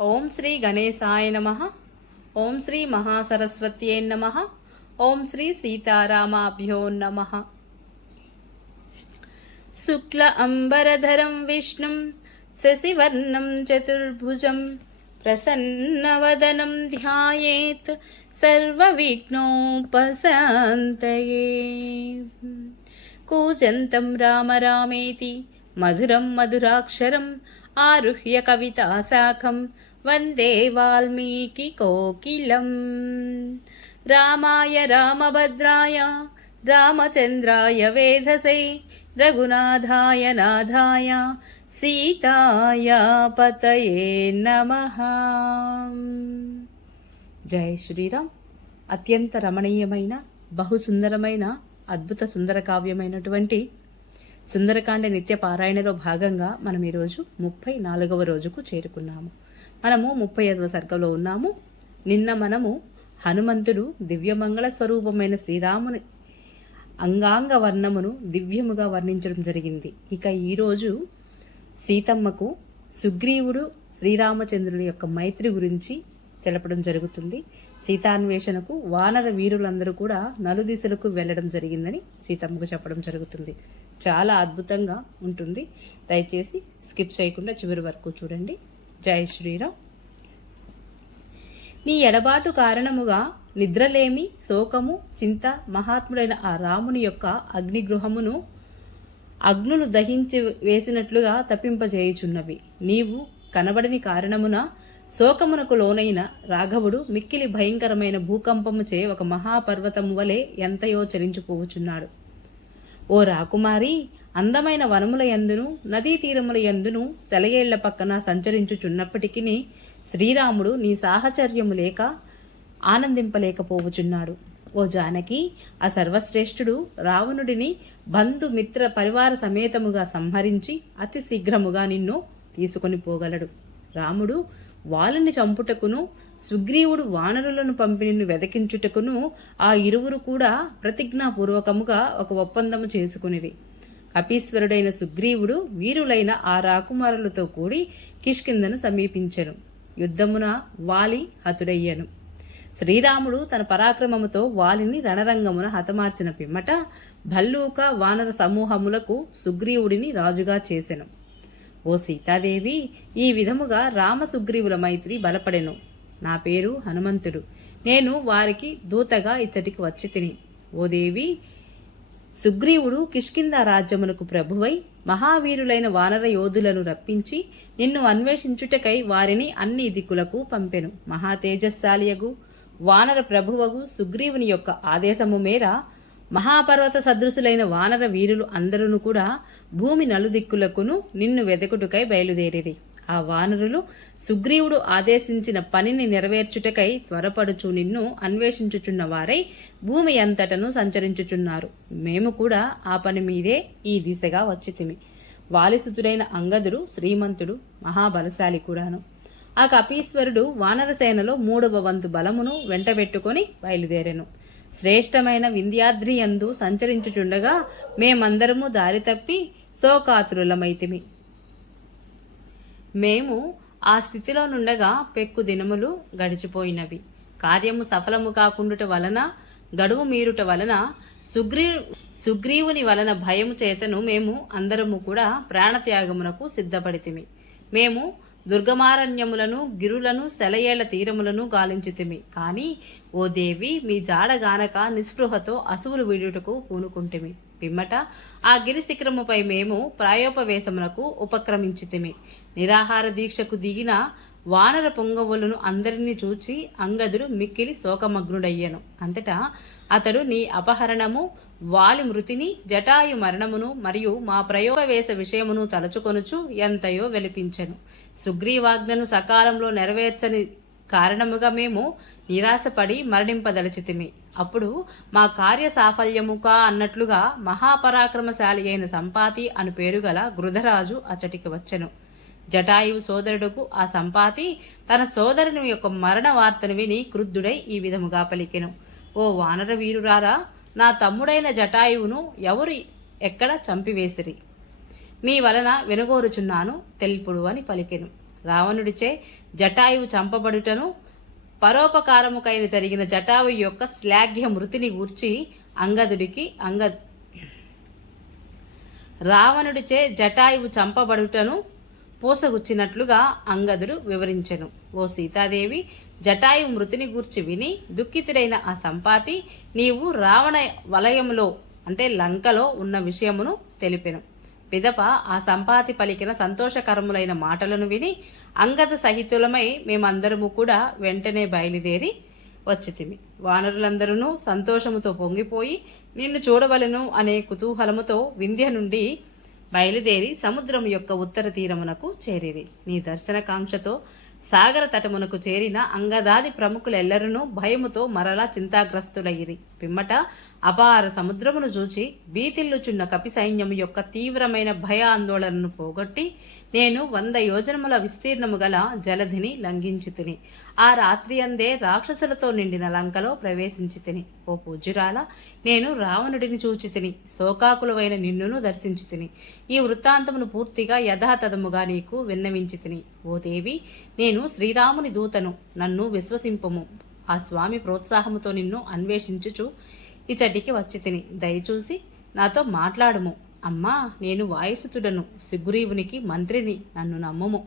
ఓం శ్రీ గణేశాయ నమ. ఓం శ్రీ మహాసరస్వత్యై నమ. ఓం శ్రీ సీతారామాభ్యో నమ. శుక్ల అంబరధరం విష్ణుం శశివర్ణం చతుర్భుజం ప్రసన్నవదనం ధ్యాయేత్ సర్వవిఘ్నోపశాంతయే. కూజంతం రామ రామేతి మధురం మధురాక్షరం ఆరుహ్య కవితాశాఖం వందే వాల్మీకి కోకిలం రామాయ రామభద్రాయ రామచంద్రాయ వేధసే రఘునాథాయ నాథాయ సీతాయ పతయే నమః జై శ్రీరామ్ అత్యంత రమణీయమైన బహు సుందరమైన అద్భుత సుందర కావ్యమైనటువంటి సుందరకాండ నిత్య పారాయణలో భాగంగా మనం ఈరోజు ముప్పై నాలుగవ రోజుకు చేరుకున్నాము. మనము ముప్పై ఐదవ సర్గంలో ఉన్నాము. నిన్న మనము హనుమంతుడు దివ్యమంగళ స్వరూపమైన శ్రీరాముని అంగాంగ వర్ణమును దివ్యముగా వర్ణించడం జరిగింది. ఇక ఈరోజు సీతమ్మకు సుగ్రీవుడు శ్రీరామచంద్రుడి యొక్క మైత్రి గురించి తెలపడం జరుగుతుంది. సీతాన్వేషణకు వానర వీరులందరూ కూడా నలుదిశలకు వెళ్ళడం జరిగిందని సీతమ్మకు చెప్పడం జరుగుతుంది. చాలా అద్భుతంగా ఉంటుంది. దయచేసి స్కిప్ చేయకుండా చివరి వరకు చూడండి. జై శ్రీరామ్. నీ ఎడబాటు కారణముగా నిద్రలేమి శోకము చింత మహాత్ముడైన ఆ రాముని యొక్క అగ్నిగృహమును అగ్నులు దహించి వేసినట్లుగా తప్పింపజేయుచున్నవి. నీవు కనబడని కారణమున శోకమునకు లోనైన రాఘవుడు మిక్కిలి భయంకరమైన భూకంపముచే ఒక మహాపర్వతము వలె ఎంతయో చలించిపోవుచున్నాడు. ఓ రాకుమారి అందమైన వనముల యందును నదీ తీరముల యందును సెలయేళ్ళ పక్కన సంచరించుచున్నప్పటికీ శ్రీరాముడు నీ సాహచర్యము లేక ఆనందింపలేకపోవుచున్నాడు. ఓ జానకి ఆ సర్వశ్రేష్ఠుడు రావణుడిని బంధు మిత్ర పరివార సమేతముగా సంహరించి అతి శీఘ్రముగా నిన్ను తీసుకొని పోగలడు. రాముడు వాళ్ళని చంపుటకును సుగ్రీవుడు వానరులను పంపిణీని వెదకించుటకును ఆ ఇరువురు కూడా ప్రతిజ్ఞాపూర్వకముగా ఒక ఒప్పందము చేసుకునిది అపీశ్వరుడైన సుగ్రీవుడు వీరులైన ఆ రాకుమారులతో కూడి కిష్కిందను సమీపించను. యుద్ధమున వాలి హతుడయ్యను. శ్రీరాముడు తన పరాక్రమముతో వాలిని రణరంగమున హతమార్చిన పిమ్మట భల్లూక వానర సమూహములకు సుగ్రీవుడిని రాజుగా చేసెను. ఓ సీతాదేవి ఈ విధముగా రామ సుగ్రీవుల మైత్రి బలపడెను. నా పేరు హనుమంతుడు. నేను వారికి దూతగా ఇచ్చటికి వచ్చి తిని. ఓ దేవి సుగ్రీవుడు కిష్కింద రాజ్యమునకు ప్రభువై మహావీరులైన వానర యోధులను రప్పించి నిన్ను అన్వేషించుటకై వారిని అన్ని దిక్కులకు పంపెను. మహాతేజస్శాలియగు వానర ప్రభువగు సుగ్రీవుని యొక్క ఆదేశము మేర మహాపర్వత సదృశులైన వానర వీరులు అందరూ కూడా భూమి నలుదిక్కులకును నిన్ను వెదకుటకై బయలుదేరిరి. ఆ వానరులు సుగ్రీవుడు ఆదేశించిన పనిని నెరవేర్చుటకై త్వరపడుచు నిన్ను అన్వేషించుచున్న వారై భూమి అంతటను సంచరించుచున్నారు. మేము కూడా ఆ పని మీదే ఈ దిశగా వచ్చితిమి. వాలిసుతుడైన అంగదుడు శ్రీమంతుడు మహాబలశాలి కూడాను. ఆ కపీశ్వరుడు వానరసేనలో మూడవ వంతు బలమును వెంటబెట్టుకొని బయలుదేరెను. శ్రేష్టమైన వింధ్యాద్రియందు సంచరించుచుండగా మేమందరము దారి తప్పి శోకాతురులమైతిమి. మేము ఆ స్థితిలో నుండగా పెక్కు దినములు గడిచిపోయినవి. కార్యము సఫలము కాకుండుట వలన గడువు మీరుట వలన సుగ్రీ సుగ్రీవుని వలన భయము చేతను మేము అందరము కూడా ప్రాణత్యాగమునకు సిద్ధపడితిమి. మేము దుర్గమారణ్యములను గిరులను సెలయేళ్ళ తీరములను గాలించితిమి. కానీ ఓ దేవి మీ జాడగానక నిస్పృహతో అసువులు వీడుటకు పూనుకుంటిమి. పిమ్మట ఆ గిరి శిఖరముపై మేము ప్రాయోపవేశమునకు ఉపక్రమించితిమి. నిరాహార దీక్షకు దిగిన వానర పొంగవులను అందరినీ చూచి అంగదుడు మిక్కిలి శోకమగ్నుడయ్యను. అంతటా అతడు నీ అపహరణము వాలి మృతిని జటాయు మరణమును మరియు మా ప్రయోగవేశ విషయమును తలచుకొనుచు ఎంతయో వెలిపించెను. సుగ్రీవాజ్ఞను సకాలంలో నెరవేర్చని కారణముగా మేము నిరాశపడి మరణింపదలచితిమి. అప్పుడు మా కార్య సాఫల్యముకా అన్నట్లుగా మహాపరాక్రమశాలి అయిన సంపాతి అను పేరుగల గృధరాజు అచటికి వచ్చెను. జటాయువు సోదరుడుకు ఆ సంపాతి తన సోదరుని యొక్క మరణ వార్తను విని క్రుద్ధుడై ఈ విధముగా పలికెను. ఓ వానర వీరురారా నా తమ్ముడైన జటాయువును ఎవరు ఎక్కడ చంపివేసిరి? మీ వలన వెనుగోరుచున్నాను తెలుపుడు అని పలికెను. రావణుడిచే జటాయువు చంపబడుటను పరోపకారముకైన జరిగిన జటావు యొక్క శ్లాఘ్య మృతిని గూర్చి అంగదుడికి అంగ రావణుడిచే జటాయువు చంపబడుటను పూసగుచ్చినట్లుగా అంగదుడు వివరించెను. ఓ సీతాదేవి జటాయు మృతిని గూర్చి విని దుఃఖితుడైన ఆ సంపాతి నీవు రావణ వలయములో అంటే లంకలో ఉన్న విషయమును తెలిపెను. పిదప ఆ సంపాతి పలికిన సంతోషకరములైన మాటలను విని అంగద సహితులమై మేమందరము కూడా వెంటనే బయలుదేరి వచ్చితిమి. వానరులందరూ సంతోషముతో పొంగిపోయి నిన్ను చూడవలను అనే కుతూహలముతో వింధ్య నుండి బయలుదేరి సముద్రం యొక్క ఉత్తర తీరమునకు చేరిరి. నీ దర్శనకాంక్షతో సాగర తటమునకు చేరిన అంగదాది ప్రముఖులెల్లరూ భయముతో మరలా చింతాగ్రస్తులయ్యిరి. పిమ్మట అపార సముద్రమును చూచి బీతిల్లుచున్న కపి సైన్యము యొక్క తీవ్రమైన భయ ఆందోళనను పోగొట్టి నేను వంద యోజనముల విస్తీర్ణము గల జలధిని లంఘించి తిని ఆ రాత్రి అందే రాక్షసులతో నిండిన లంకలో ప్రవేశించి తిని ఓ పూజ్యురాల నేను రావణుడిని చూచి తిని శోకాకులమైన నిన్నును దర్శించి తిని ఈ వృత్తాంతమును పూర్తిగా యథాతథముగా నీకు విన్నవించి తిని ఓ దేవి నేను శ్రీరాముని దూతను నన్ను విశ్వసింపము. ఆ స్వామి ప్రోత్సాహముతో నిన్ను అన్వేషించుచు ఇచటికి వచ్చి తిని దయచూసి నాతో మాట్లాడుము. అమ్మా నేను వాయుసుతుడను సుగ్రీవునికి మంత్రిని నన్ను నమ్ముము.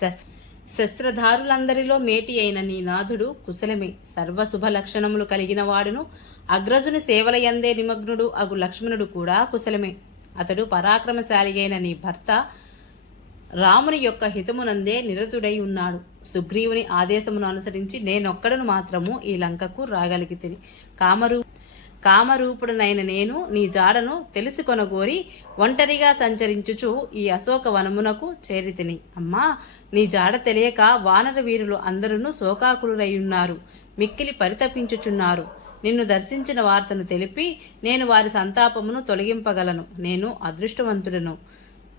శస్- శస్త్రధారులందరిలో మేటి అయిన నీ నాథుడు కుశలమే. సర్వశుభ లక్షణములు కలిగిన వాడును. అగ్రజుని సేవలయందే నిమగ్నుడు అగు లక్ష్మణుడు కూడా కుశలమే. అతడు పరాక్రమశాలి అయిన నీ భర్త రాముని యొక్క హితమునందే నిరతుడై ఉన్నాడు. సుగ్రీవుని ఆదేశమును అనుసరించి నేనొక్కడను మాత్రము ఈ లంకకు రాగలిగితిని. కామరూ కామరూపుడనైన నేను నీ జాడను తెలుసుకొనగోరి ఒంటరిగా సంచరించుచు ఈ అశోక వనమునకు చేరితిని. అమ్మా నీ జాడ తెలియక వానర వీరులు అందరూ శోకాకులురయ్యున్నారు మిక్కిలి పరితపించుచున్నారు. నిన్ను దర్శించిన వార్తను తెలిపి నేను వారి సంతాపమును తొలగింపగలను. నేను అదృష్టవంతుడను.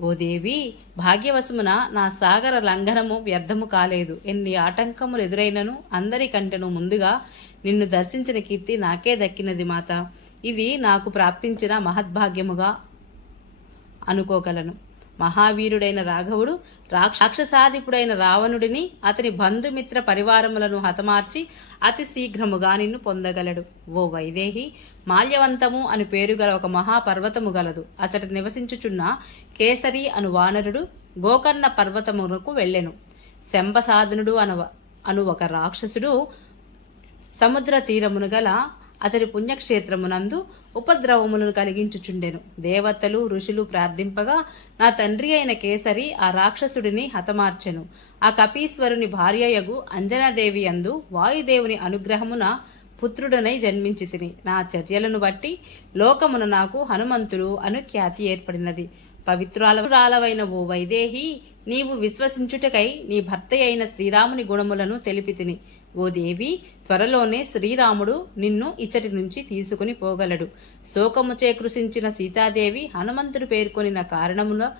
ఓ దేవి భాగ్యవశమున నా సాగర లంఘనము వ్యర్థము కాలేదు. ఎన్ని ఆటంకములు ఎదురైనను అందరికంటేను ముందుగా నిన్ను దర్శించిన కీర్తి నాకే దక్కినది మాత. ఇది నాకు ప్రాప్తించిన మహద్భాగ్యముగా అనుకోగలను. మహావీరుడైన రాఘవుడు రాక్షసాధిపుడైన రావణుడిని అతని బంధుమిత్ర పరివారములను హతమార్చి అతి శీఘ్రముగా నిన్ను పొందగలడు. ఓ వైదేహి మాల్యవంతము అని పేరు గల ఒక మహాపర్వతము గలదు. అతడు నివసించుచున్న కేసరి అను వానరుడు గోకర్ణ పర్వతమునకు వెళ్ళెను. శంబసాధనుడు అను అను ఒక రాక్షసుడు సముద్ర తీరమును గల అతడి పుణ్యక్షేత్రమునందు ఉపద్రవములను కలిగించుచుండెను. దేవతలు ఋషులు ప్రార్థింపగా నా తండ్రి అయిన కేసరి ఆ రాక్షసుడిని హతమార్చెను. ఆ కపీశ్వరుని భార్యయగు అంజనాదేవి అందు వాయుదేవుని అనుగ్రహమున పుత్రుడనై జన్మించి తిని నా చర్యలను బట్టి లోకమున నాకు హనుమంతుడు అను ఖ్యాతి ఏర్పడినది. పవిత్రాలవైన ఓ వైదేహి నీవు విశ్వసించుటకై నీ భర్త అయిన శ్రీరాముని గుణములను తెలిపితిని ఓ దేవి త్వరలోనే శ్రీరాముడు నిన్ను ఇచ్చటి నుంచి తీసుకుని పోగలడు. శోకముచే కృషించిన సీతాదేవి హనుమంతుడు పేర్కొనిన కారణమున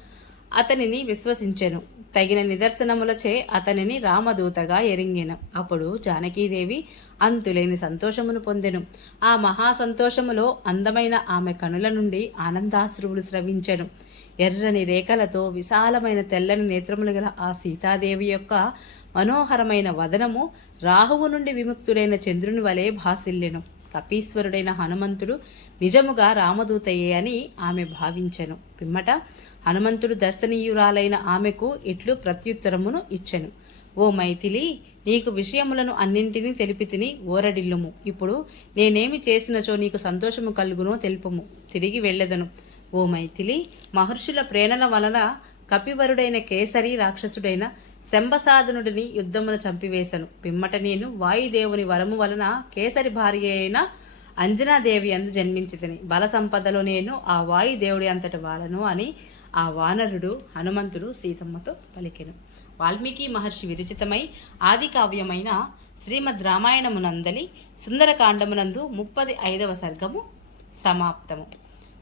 అతనిని విశ్వసించెను. తగిన నిదర్శనములచే అతనిని రామదూతగా ఎరింగెను. అప్పుడు జానకీదేవి అంతులేని సంతోషమును పొందెను. ఆ మహా సంతోషములో అందమైన ఆమె కనుల నుండి ఆనందాశ్రువులు స్రవించెను. ఎర్రని రేఖలతో విశాలమైన తెల్లని నేత్రములు గల ఆ సీతాదేవి యొక్క మనోహరమైన వదనము రాహువు నుండి విముక్తుడైన చంద్రుని వలె భాసిల్లెను. కపీశ్వరుడైన హనుమంతుడు నిజముగా రామదూతయే అని ఆమె భావించెను. పిమ్మట హనుమంతుడు దర్శనీయురాలైన ఆమెకు ఇట్లు ప్రత్యుత్తరమును ఇచ్చెను. ఓ మైథిలి నీకు విషయములను అన్నింటినీ తెలిపితిని ఓరడిల్లుము. ఇప్పుడు నేనేమి చేసినచో నీకు సంతోషము కలుగునో తెలుపుము. తిరిగి వెళ్ళెదను. ఓ మైథిలి మహర్షుల ప్రేరణ వలన కపివరుడైన కేసరి రాక్షసుడైన శంబసాధనుడిని యుద్ధమును చంపివేశను పిమ్మట నేను వాయుదేవుని వరము వలన కేసరి భార్య అయిన అంజనాదేవి అందు జన్మించితిని. బల సంపదలో నేను ఆ వాయుదేవుడి అంతటి వాడను అని ఆ వానరుడు హనుమంతుడు సీతమ్మతో పలికెను. వాల్మీకి మహర్షి విరచితమై ఆది కావ్యమైన శ్రీమద్ రామాయణమునందలి సుందరకాండమునందు ముప్పది ఐదవ సర్గము సమాప్తము.